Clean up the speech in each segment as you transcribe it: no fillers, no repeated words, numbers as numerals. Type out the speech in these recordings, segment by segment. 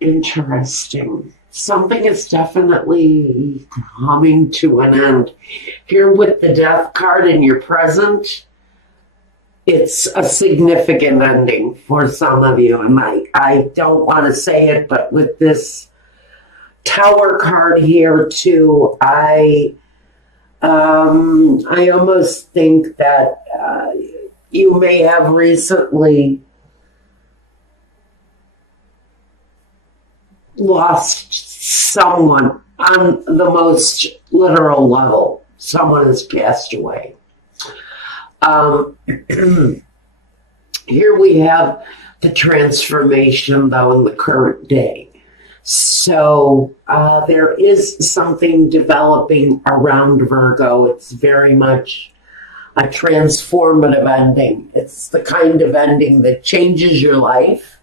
Interesting. Something is definitely coming to an end. Here with the death card in your present, it's a significant ending for some of you. And I don't want to say it, but with this Tower card here too, I almost think that you may have recently lost someone on the most literal level. Someone has passed away. Here we have the transformation, though, in the current day. So there is something developing around Virgo. It's very much a transformative ending. It's the kind of ending that changes your life.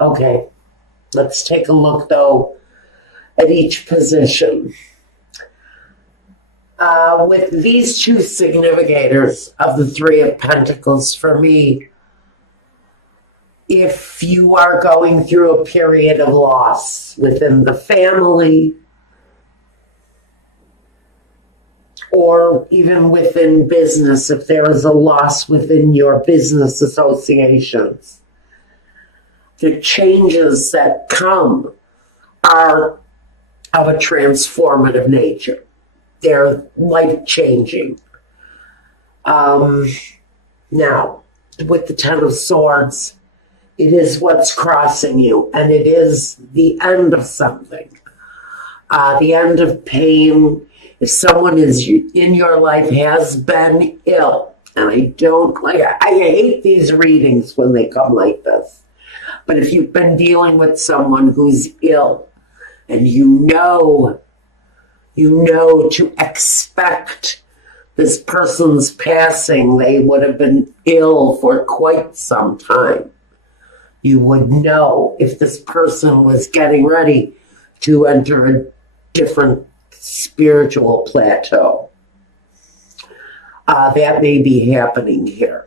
Okay, let's take a look, though, at each position. With these two significators of the Three of Pentacles, for me, if you are going through a period of loss within the family or even within business, if there is a loss within your business associations, the changes that come are of a transformative nature. They're life-changing. Now, with the Ten of Swords, it is what's crossing you, and it is the end of something. The end of pain. If someone is in your life has been ill, and I hate these readings when they come like this, but if you've been dealing with someone who's ill, and you know to expect this person's passing, they would have been ill for quite some time. You would know if this person was getting ready to enter a different spiritual plateau. That may be happening here.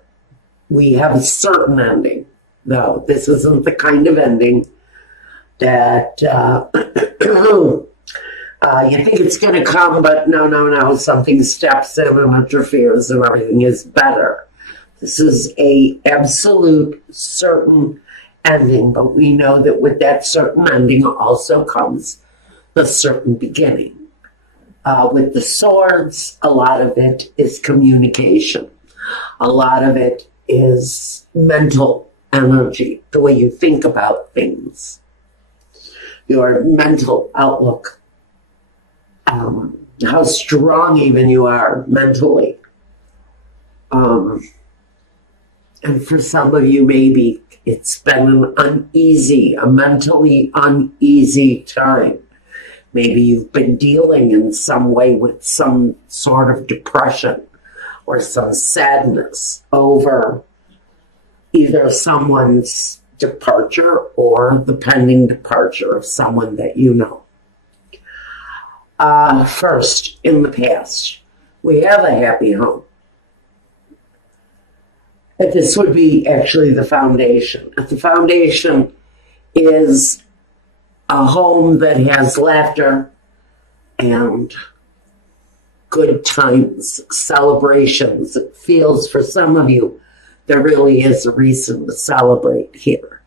We have a certain ending, though. This isn't the kind of ending that you think it's going to come, but no, something steps in and interferes and everything is better. This is a absolute certain ending, but we know that with that certain ending also comes the certain beginning. With the swords, a lot of it is communication. A lot of it is mental energy, the way you think about things, your mental outlook, how strong even you are mentally. And for some of you, maybe it's been a mentally uneasy time. Maybe you've been dealing in some way with some sort of depression or some sadness over either someone's departure or the pending departure of someone that you know. First, in the past, we have a happy home. And this would be actually the foundation. The foundation is a home that has laughter and good times, celebrations. It feels for some of you there really is a reason to celebrate here.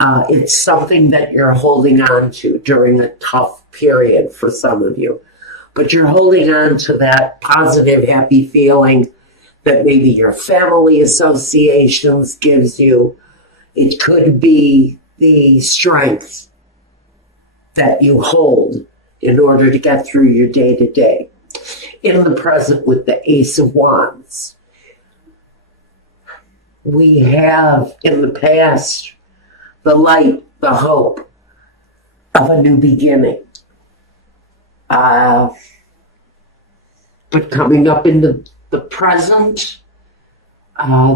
It's something that you're holding on to during a tough period for some of you. But you're holding on to that positive, happy feeling that maybe your family associations gives you. It could be the strength that you hold in order to get through your day-to-day. In the present with the Ace of Wands, we have in the past the light, the hope of a new beginning. But coming up into the present,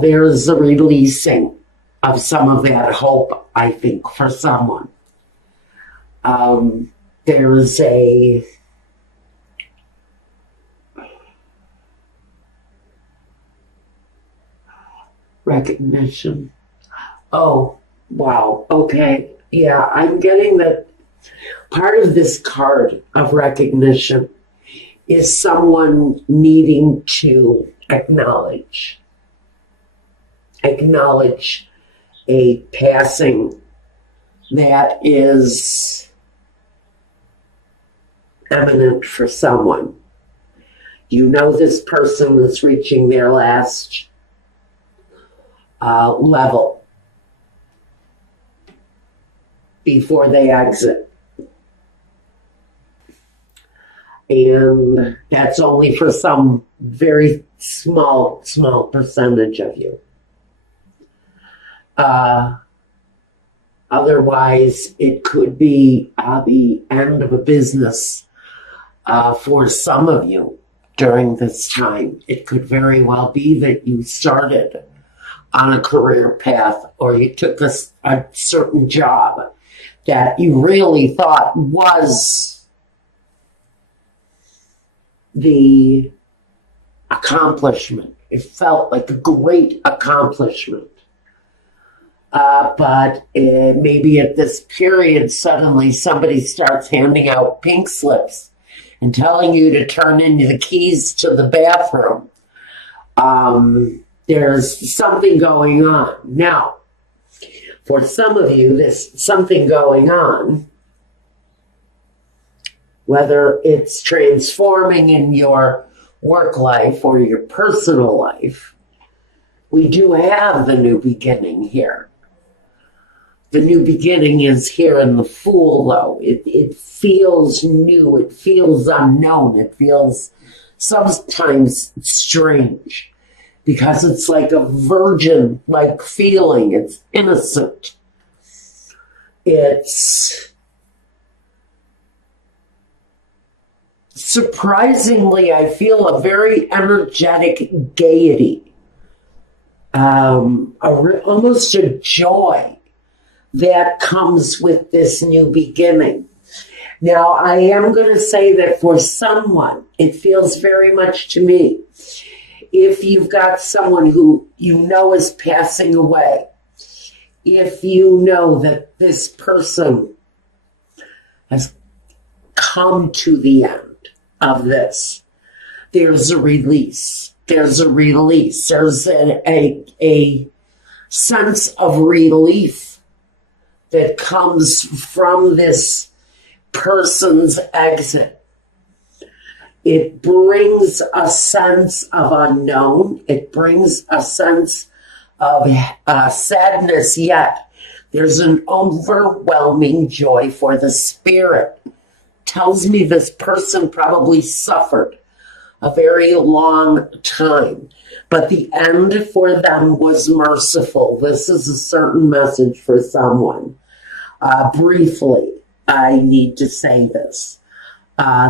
there's a releasing of some of that hope, I think, for someone. There's a recognition. Oh, Wow. Okay. Yeah, I'm getting that part of this card of recognition is someone needing to acknowledge a passing that is eminent for someone. You know this person is reaching their last level before they exit. And that's only for some very small percentage of you. Otherwise, it could be the end of a business for some of you during this time. It could very well be that you started on a career path, or you took a certain job that you really thought was the accomplishment. It felt like a great accomplishment. But maybe at this period, suddenly somebody starts handing out pink slips and telling you to turn in the keys to the bathroom. There's something going on. Now, for some of you, there's something going on, whether it's transforming in your work life or your personal life. We do have the new beginning here. The new beginning is here in the Fool, though. It feels new. It feels unknown. It feels sometimes strange because it's like a virgin-like feeling. It's innocent. It's surprisingly, I feel a very energetic gaiety, almost a joy that comes with this new beginning. Now, I am going to say that for someone, it feels very much to me, if you've got someone who you know is passing away, if you know that this person has come to the end of this, there's a release. There's a release. There's a sense of relief that comes from this person's exit. It brings a sense of unknown. It brings a sense of sadness, yet there's an overwhelming joy for the spirit. Tells me this person probably suffered a very long time, but the end for them was merciful. This is a certain message for someone. Briefly, I need to say this.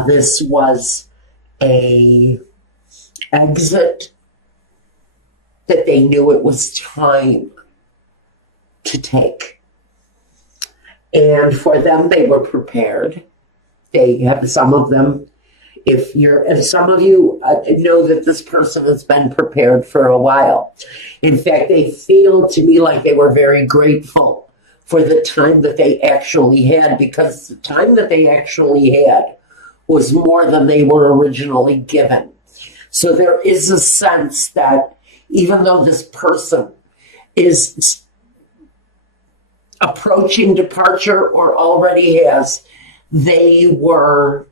This was a exit that they knew it was time to take. And for them, they were prepared. They have some of them. And some of you know that this person has been prepared for a while. In fact, they feel to me like they were very grateful for the time that they actually had, because the time that they actually had was more than they were originally given. So there is a sense that even though this person is approaching departure or already has, they were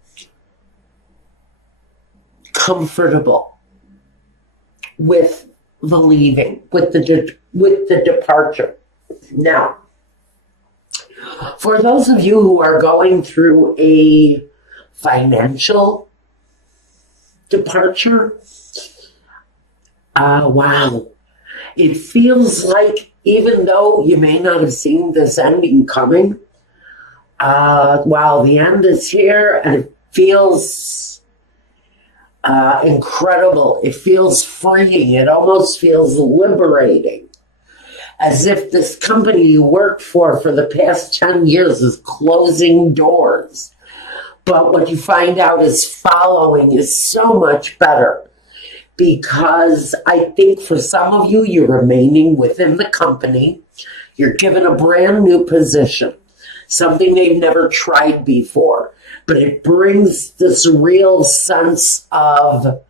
comfortable with the leaving, with the departure. Now, for those of you who are going through a financial departure, wow, it feels like, even though you may not have seen this ending coming, wow, the end is here, and it feels incredible. It feels freeing. It almost feels liberating, as if this company you worked for the past 10 years is closing doors. But what you find out is following is so much better, because I think for some of you, you're remaining within the company. You're given a brand new position, something they've never tried before, but it brings this real sense of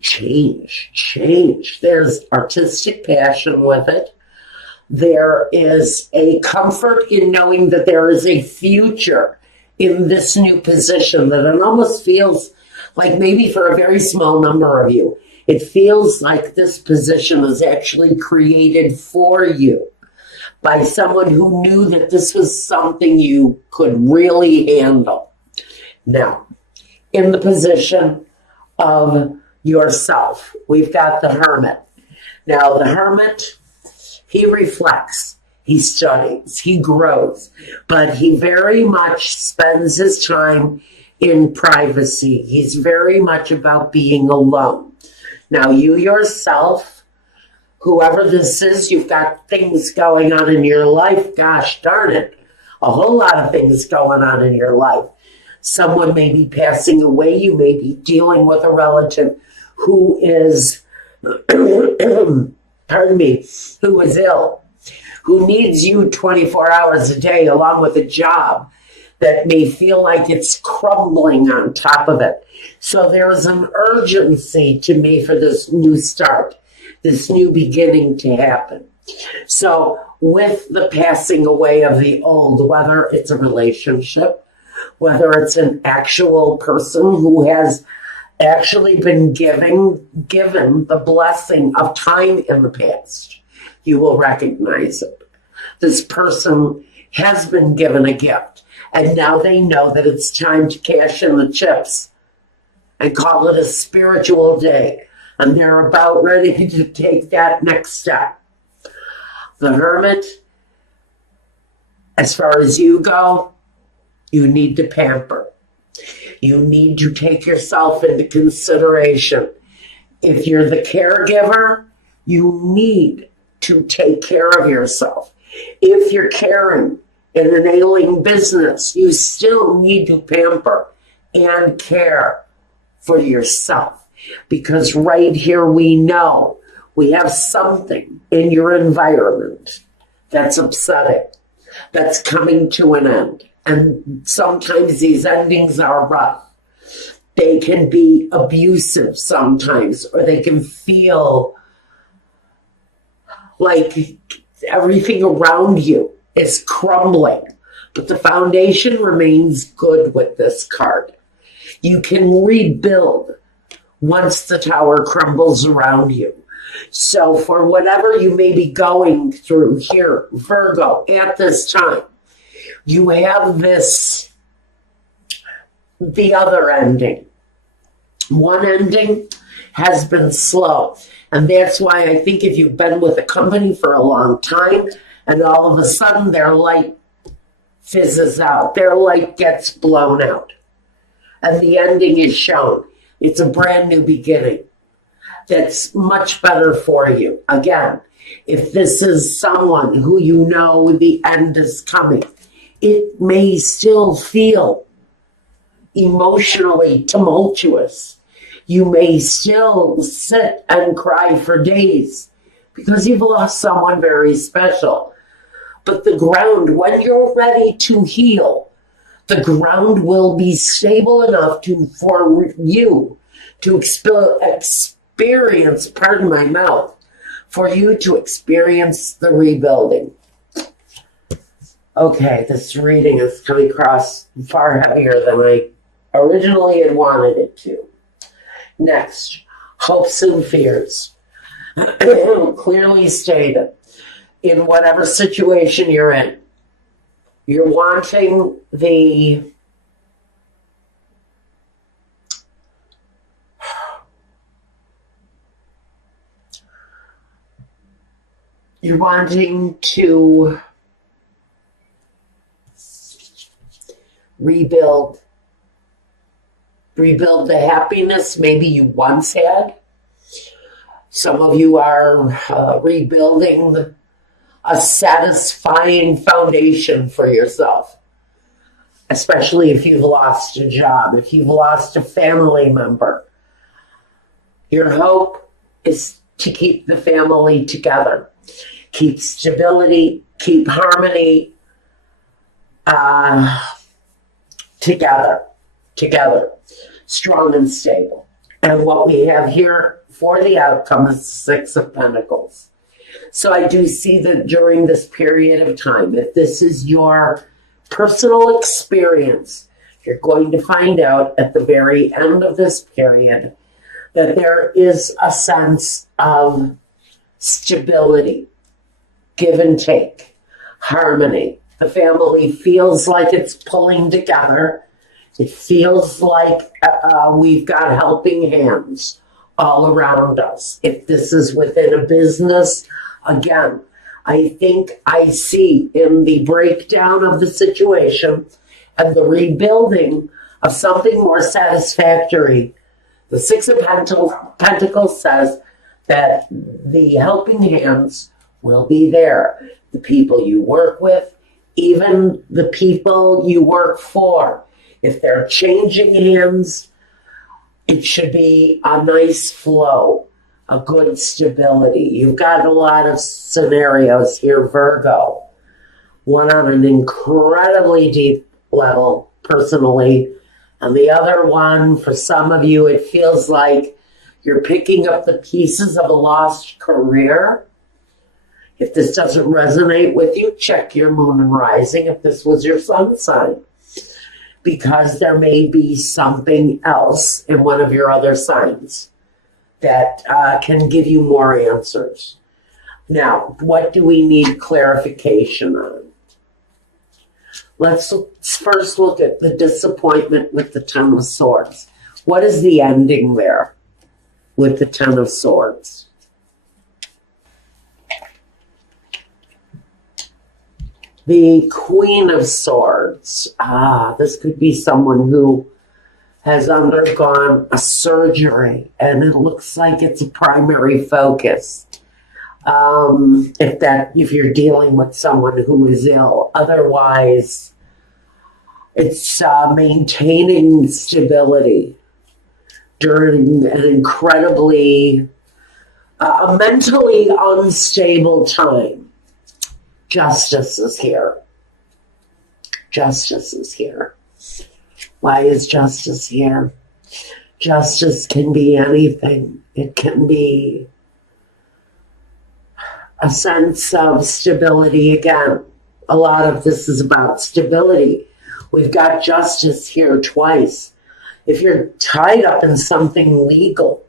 change. There's artistic passion with it. There is a comfort in knowing that there is a future in this new position, that it almost feels like, maybe for a very small number of you, it feels like this position is actually created for you by someone who knew that this was something you could really handle. Now, in the position of yourself, we've got the Hermit. Now, the Hermit, he reflects, he studies, he grows, but he very much spends his time in privacy. He's very much about being alone. Now, you yourself, whoever this is, you've got things going on in your life. Gosh darn it, a whole lot of things going on in your life. Someone may be passing away. You may be dealing with a relative who is, pardon me, who is ill, who needs you 24 hours a day, along with a job that may feel like it's crumbling on top of it. So there is an urgency to me for this new start, this new beginning to happen. So with the passing away of the old, whether it's a relationship, whether it's an actual person who has actually been given the blessing of time in the past, you will recognize it. This person has been given a gift, and now they know that it's time to cash in the chips and call it a spiritual day, and they're about ready to take that next step. The Hermit, as far as you go, you need to pamper. You need to take yourself into consideration. If you're the caregiver, you need to take care of yourself. If you're caring in an ailing business, you still need to pamper and care for yourself. Because right here we know we have something in your environment that's upsetting, that's coming to an end. And sometimes these endings are rough. They can be abusive sometimes, or they can feel like everything around you is crumbling. But the foundation remains good with this card. You can rebuild once the tower crumbles around you. So for whatever you may be going through here, Virgo, at this time, you have this, the other ending. One ending has been slow. And that's why I think if you've been with a company for a long time and all of a sudden their light fizzes out, their light gets blown out, and the ending is shown, it's a brand new beginning that's much better for you. Again, if this is someone who you know the end is coming, it may still feel emotionally tumultuous. You may still sit and cry for days because you've lost someone very special. But the ground, when you're ready to heal, the ground will be stable enough for you to experience, pardon my mouth, for you to experience the rebuilding. Okay, this reading is coming across far heavier than I originally had wanted it to. Next, hopes and fears. Clearly stated, in whatever situation you're in, you're wanting to rebuild the happiness maybe you once had. Some of you are rebuilding a satisfying foundation for yourself, especially if you've lost a job, if you've lost a family member. Your hope is to keep the family together, keep stability, keep harmony together, strong and stable. And what we have here for the outcome is 6 of Pentacles. So I do see that during this period of time, if this is your personal experience, you're going to find out at the very end of this period that there is a sense of stability, give and take, harmony. The family feels like it's pulling together. It feels like we've got helping hands all around us. If this is within a business, again, I think I see in the breakdown of the situation and the rebuilding of something more satisfactory. The 6 of Pentacles says that the helping hands will be there. The people you work with, even the people you work for. If they're changing hands, it should be a nice flow, a good stability. You've got a lot of scenarios here, Virgo. One on an incredibly deep level, personally, and the other one, for some of you, it feels like you're picking up the pieces of a lost career. If this doesn't resonate with you, check your moon and rising if this was your sun sign, because there may be something else in one of your other signs that can give you more answers. Now, what do we need clarification on? Let's first look at the disappointment with the 10 of Swords. What is the ending there with the 10 of Swords? The Queen of Swords. This could be someone who has undergone a surgery and it looks like it's a primary focus. If you're dealing with someone who is ill, otherwise it's maintaining stability during an incredibly mentally unstable time. Justice is here. Justice is here. Why is justice here? Justice can be anything. It can be a sense of stability again. A lot of this is about stability. We've got justice here twice. If you're tied up in something legal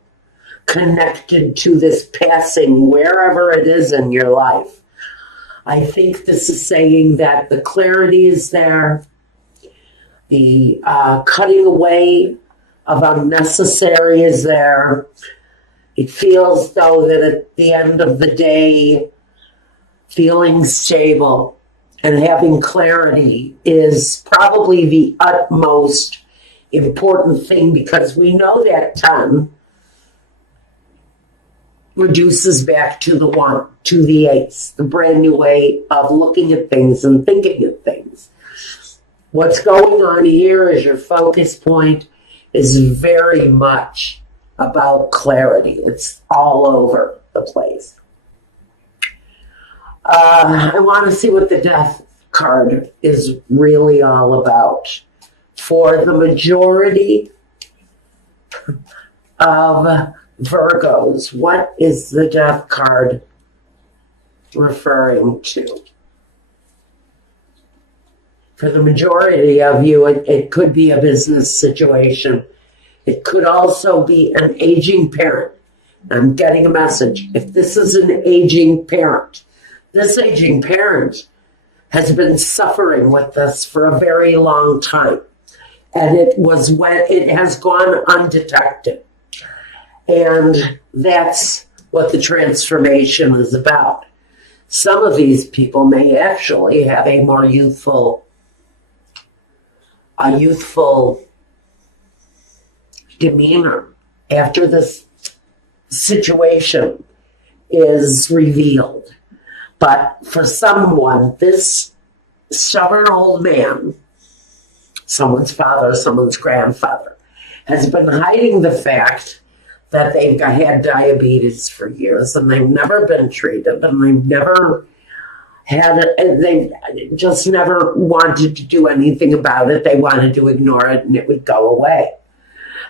connected to this passing, wherever it is in your life, I think this is saying that the clarity is there, the cutting away of unnecessary is there. It feels, though, that at the end of the day, feeling stable and having clarity is probably the utmost important thing, because we know that 10 reduces back to the 1, to the ace, the brand new way of looking at things and thinking of things. What's going on here as your focus point is very much about clarity. It's all over the place. I want to see what the Death card is really all about. For the majority of Virgos, what is the Death card referring to? For the majority of you, it could be a business situation. It could also be an aging parent. I'm getting a message. If this is an aging parent, this aging parent has been suffering with this for a very long time. And it has gone undetected. And that's what the transformation is about. Some of these people may actually have a more youthful demeanor after this situation is revealed. But for someone, this stubborn old man, someone's father, someone's grandfather, has been hiding the fact that they've had diabetes for years and they've never been treated and they've never had it, they just never wanted to do anything about it. They wanted to ignore it and it would go away.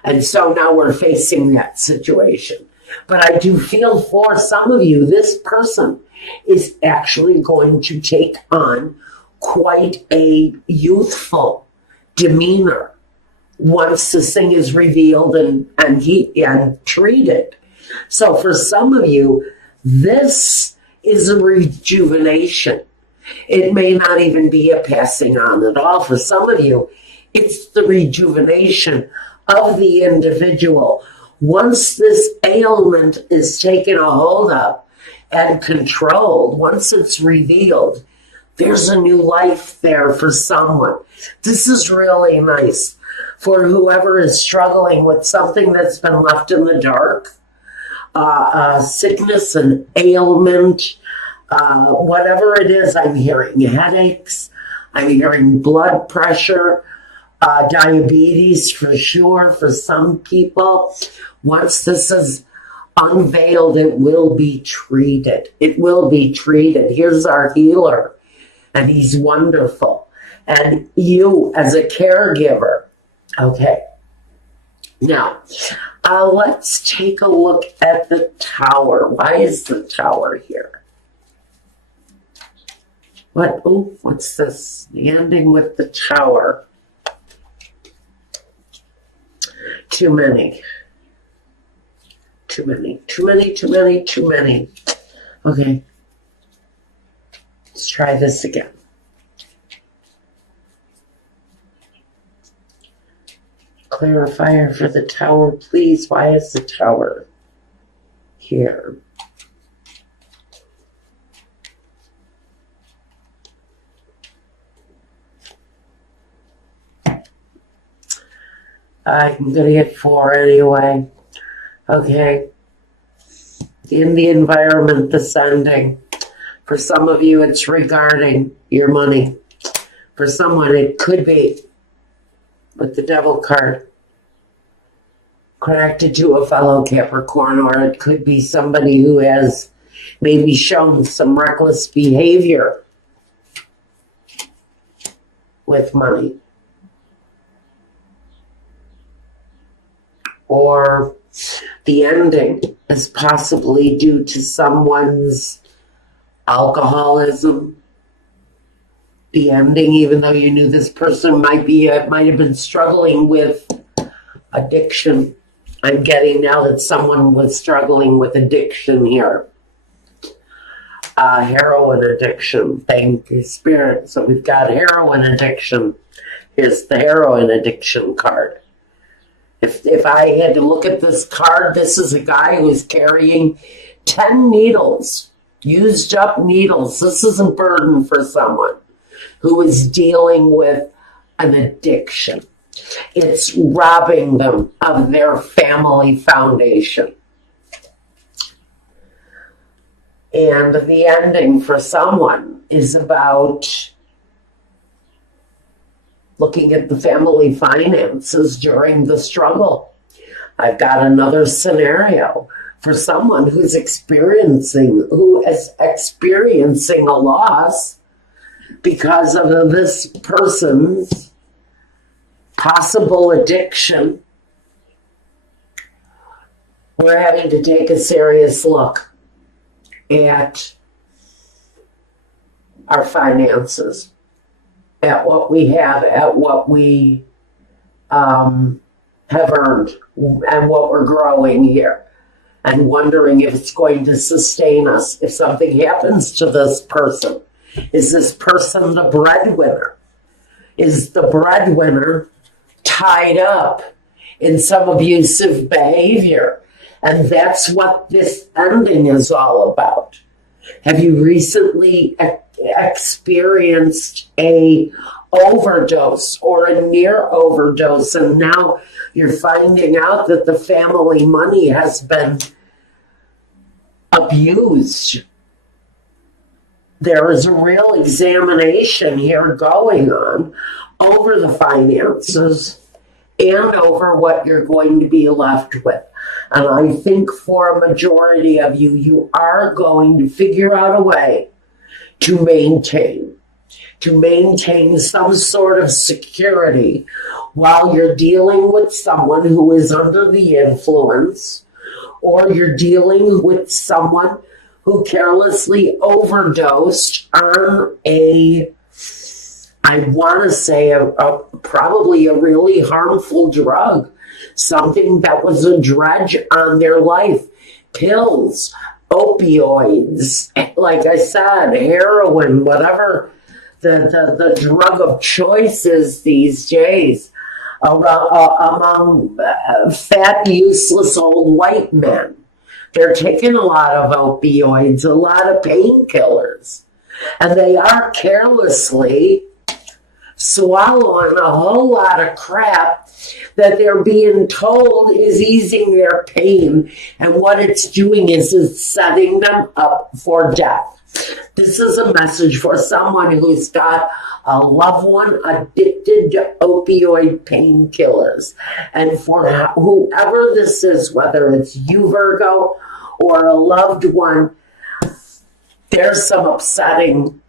And so now we're facing that situation. But I do feel for some of you, this person is actually going to take on quite a youthful demeanor once this thing is revealed and treated. So for some of you, this is a rejuvenation. It may not even be a passing on at all. For some of you, it's the rejuvenation of the individual. Once this ailment is taken a hold of and controlled, once it's revealed, there's a new life there for someone. This is really nice for whoever is struggling with something that's been left in the dark, sickness and ailment, whatever it is. I'm hearing headaches, I'm hearing blood pressure, diabetes for sure for some people. Once this is unveiled, it will be treated. It will be treated. Here's our healer, and he's wonderful. And you as a caregiver. Okay. Now, let's take a look at the Tower. Why is the Tower here? What's this? The ending with the Tower. Too many. Too many. Okay. Let's try this again. Clarifier for the Tower, please. Why is the Tower here? I'm going to get 4 anyway. Okay. In the environment descending. For some of you, it's regarding your money. For someone, it could be with the Devil card connected to a fellow Capricorn, or it could be somebody who has maybe shown some reckless behavior with money. Or the ending is possibly due to someone's alcoholism. The ending, even though you knew this person might have been struggling with addiction. I'm getting now that someone was struggling with addiction here. Heroin addiction. Thank you, Spirit. So we've got heroin addiction. Here's the heroin addiction card. If I had to look at this card, this is a guy who's carrying 10 needles, used up needles. This is a burden for someone who is dealing with an addiction. It's robbing them of their family foundation. And the ending for someone is about looking at the family finances during the struggle. I've got another scenario for someone who is experiencing a loss because of this person's possible addiction. We're having to take a serious look at our finances, at what we have, at what we have earned, and what we're growing here, and wondering if it's going to sustain us. If something happens to this person, is this person the breadwinner? Is the breadwinner tied up in some abusive behavior? And that's what this ending is all about. Have you recently experienced a overdose or a near overdose, and now you're finding out that the family money has been abused? There is a real examination here going on over the finances and over what you're going to be left with. And I think for a majority of you, you are going to figure out a way to maintain some sort of security while you're dealing with someone who is under the influence, or you're dealing with someone who carelessly overdosed on I want to say probably a really harmful drug, something that was a dredge on their life. Pills, opioids, like I said, heroin, whatever the drug of choice is these days among fat, useless old white men. They're taking a lot of opioids, a lot of painkillers, and they are carelessly swallowing a whole lot of crap that they're being told is easing their pain, and what it's doing is it's setting them up for death. This is a message for someone who's got a loved one addicted to opioid painkillers. And for whoever this is, whether it's you, Virgo, or a loved one, there's some upsetting.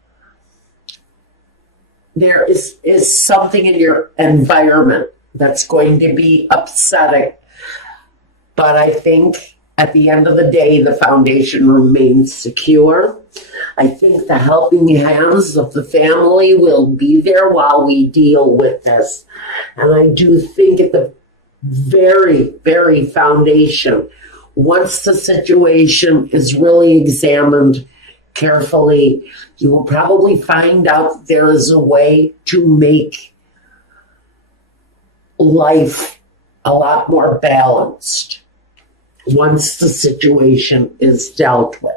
There is something in your environment that's going to be upsetting. But I think at the end of the day, the foundation remains secure. I think the helping hands of the family will be there while we deal with this. And I do think at the very, very foundation, once the situation is really examined carefully, you will probably find out there is a way to make life a lot more balanced once the situation is dealt with.